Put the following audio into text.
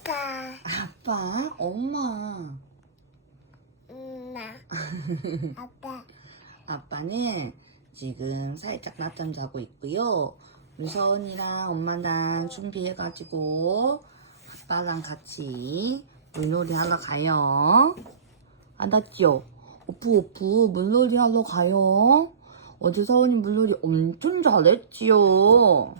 아빠, 아빠? 엄마. 엄마, 아빠, 아빠는 지금 살짝 낮잠 자고 있고요. 우리 서은이랑 엄마랑 준비해가지고 아빠랑 같이 물놀이 하러 가요. 알았죠? 오프 물놀이 하러 가요. 어제 서은이 물놀이 엄청 잘했지요.